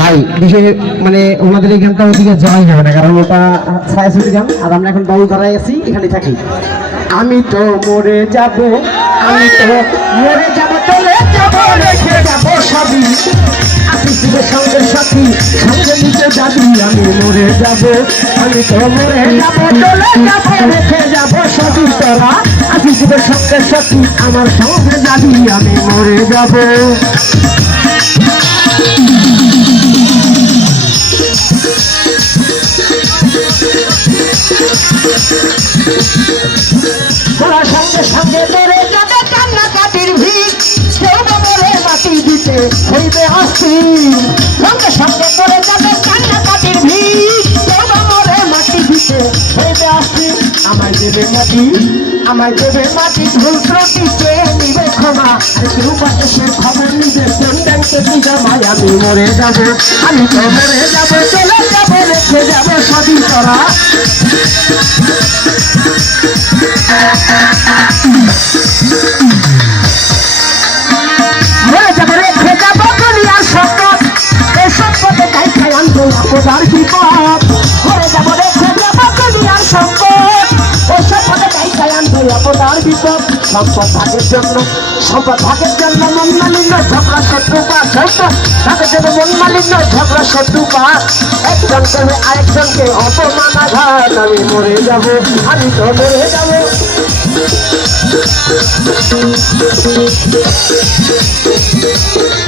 ভাই বিশেষ মানে ওনাদের এখানটা ওদিকে যাওয়াই যাবে না, কারণ ওটা ছায়াছবি গান। আর আমরা এখন বাউল ধারায় আছি, এখানে থাকি। আমি তো মরে যাব, আমি তো মরে যাব, চলে যাব, রেখে যাব সবই আসিসের সঙ্গে সাথী, সঙ্গে নিতে যাবি। আমি মরে যাব, আমি তো মরে যাব, চলে যাব, রেখে যাব সবই তোরা আসিসের সঙ্গে সাথী, আমার সঙ্গে যাবি। আমি মরে যাব। তোরা সঙ্গে সঙ্গে মরে যাবে, কান্নাকাটির ভিড়, কেউ মরে মাটি দিতে হইবে অস্থির। সঙ্গে সঙ্গে মরে যাবে, কান্নাকাটির ভিড়, কেউ মরে মাটি দিতে হইবে অস্থির। আমায় দেবে মাটি, আমায় দেবে মাটি, ভুল ত্রুটি চেয়ে নিবে ক্ষমা। আর কেউ পাশে সে খবর নিবে, কোন ব্যাংকে কি জমায়। আমি মরে যাব, আমি তো মরে যাব, চলে যাব, রেখে যাব সবই তোরা মরে যাব, রেখে যাব দুনিয়ার সম্পদ, এই সম্পদে তাই খাই আনবো আপদার বিপদ। মরে যাব, রেখে যাব দুনিয়ার সম্পদ, এই সম্পদে তাই খাই আনবো আপদার বিপদ। সম্পদ ভাগের জন্য, সম্পদ ভাগের জন্য মন মালিন্য ঝগড়া শত্রু পাস, তাকে দেবে মন মালিন্য ঝগড়া শত্রু পাস। একজন করে আরেকজনকে অপমান আঘাত। আমি মরে যাব, আমি তো মরে যাব। Thank you.